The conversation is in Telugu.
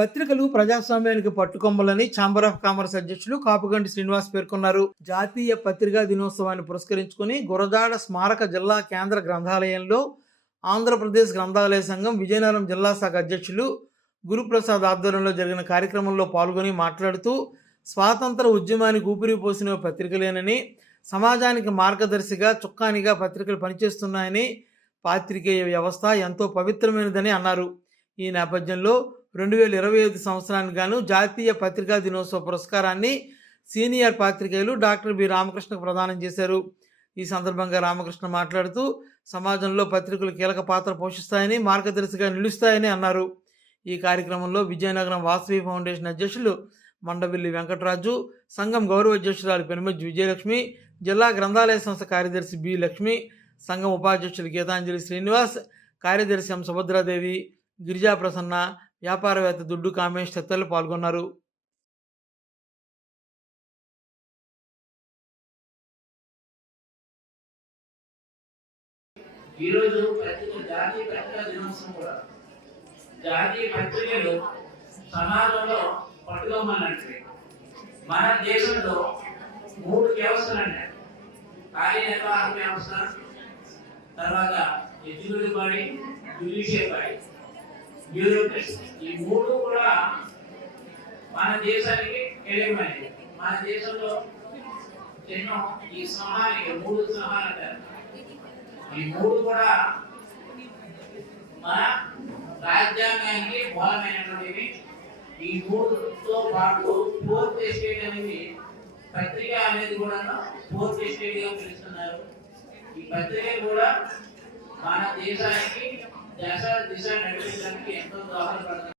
పత్రికలు ప్రజాస్వామ్యానికి పట్టుకొమ్మలని ఛాంబర్ ఆఫ్ కామర్స్ అధ్యక్షులు కాపుగంటి శ్రీనివాస్ పేర్కొన్నారు. జాతీయ పత్రికా దినోత్సవాన్ని పురస్కరించుకుని గురజాడ స్మారక జిల్లా కేంద్ర గ్రంథాలయంలో ఆంధ్రప్రదేశ్ గ్రంథాలయ సంఘం విజయనగరం జిల్లా శాఖ అధ్యక్షులు గురుప్రసాద్ ఆధ్వర్యంలో జరిగిన కార్యక్రమంలో పాల్గొని మాట్లాడుతూ స్వాతంత్ర ఉద్యమానికి ఊపిరి పోసిన పత్రికలేనని సమాజానికి మార్గదర్శిగా చుక్కానిగా పత్రికలు పనిచేస్తున్నాయని పాత్రికేయ వ్యవస్థ ఎంతో పవిత్రమైనదని అన్నారు. ఈ నేపథ్యంలో రెండు వేల ఇరవై ఐదు సంవత్సరానికి గాను జాతీయ పత్రికా దినోత్సవ పురస్కారాన్ని సీనియర్ పాత్రికేయులు డాక్టర్ బి రామకృష్ణకు ప్రదానం చేశారు. ఈ సందర్భంగా రామకృష్ణ మాట్లాడుతూ సమాజంలో పత్రికలు కీలక పాత్ర పోషిస్తాయని మార్గదర్శిగా నిలుస్తాయని అన్నారు. ఈ కార్యక్రమంలో విజయనగరం వాసవి ఫౌండేషన్ అధ్యక్షులు మండవిల్లి వెంకటరాజు సంఘం గౌరవ అధ్యక్షురాలు పెనుమజ్జి విజయలక్ష్మి జిల్లా గ్రంథాలయ సంస్థ కార్యదర్శి బి లక్ష్మి సంఘం ఉపాధ్యక్షులు గీతాంజలి శ్రీనివాస్ కార్యదర్శి ఎం సుభద్రాదేవి గిరిజా ప్రసన్న వ్యాపారవేత్త దుడ్డు కామేష్ తదితరులు పాల్గొన్నారు. ఈరోజు జాతీయ పత్రికా దినోత్సవం కూడా జాతీయ పత్రికలు సమాజంలో పట్టుకోమన్నట్టు మన దేశంలో మూడు వ్యవస్థలు అన్నారు కార్యనిర్వాహక వ్యవస్థ తర్వాత executive body judicial body. Europeans ఈ మూడు కూడా మన దేశానికి కీలకమైనవి మన దేశంలో ఎన్నో ఈ సమానికి మూడు సమాలు అంటారు. ఈ మూడు కూడా మన రాజ్యాంగానికి మూలమైనటువంటివి ఈ మూడుతో పాటు ఫోర్త్ ఎస్టేట్ అనేది పత్రిక అనేది కూడా ఫోర్త్ ఎస్టేట్గా పిలుస్తున్నారు. ఈ పత్రిక కూడా మన దేశానికి దశ దిశ నడిపించడానికి ఎంతో దోహదపడుతుంది